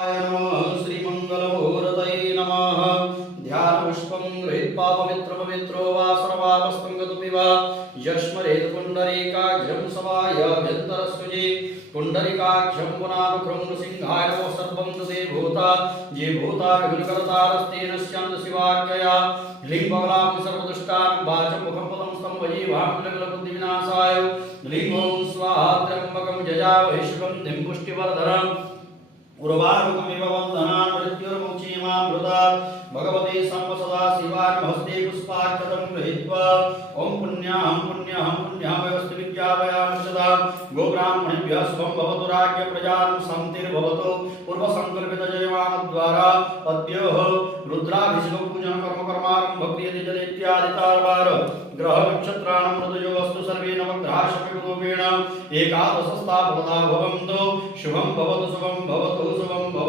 नमः श्रीमङ्गलमूर्तये नमः। ध्यानपुष्पं गृहीत्वा पवित्रो वा सर्वावस्थं गतुपि वा यस्मरेत् पुण्डरीकाक्षं सवायाभ्यन्तरस्वजे पुण्डरीकाक्षं पुनानुक्रं नृसिंहाय नमो सर्वं तदे भूता ये भूता विघ्नकर्तारस्तेन स्यान्त शिवाख्यया ह्लीं बगलां सर्वदुष्टान् वाचं मुखं पदं स्तम्भजीवां विनाशाय ह्लीं ॐ स्वाहा त्र्यम्बकं जजामहे शिवं दिं उर्वारुकमिव वन्दनान् मृत्युर्मुक्षीमामृतात् भगवते सर्वसदा शिवान् हस्ते पुष्पाक्षतं गृहीत्वा ॐ पुण्यं व्यवस्थित्यावयामि सदा गोब्राह्मणेभ्यः शुभं भवतु राज्ञ प्रजानां शान्तिर्भवतु पूर्वसङ्कल्पितजयमानद्वारा अद्य रुद्राभिषेक पूजन कर्मारम्भ क्रियते जलेत्यादितार्वार ग्रह नक्षत्राणां मृतयोस्तु सर्वे नवग्रहाः रूपेण एकादशस्था भवता भवन्तु शुभं भवतु शुभं भवतु शुभं भवतु।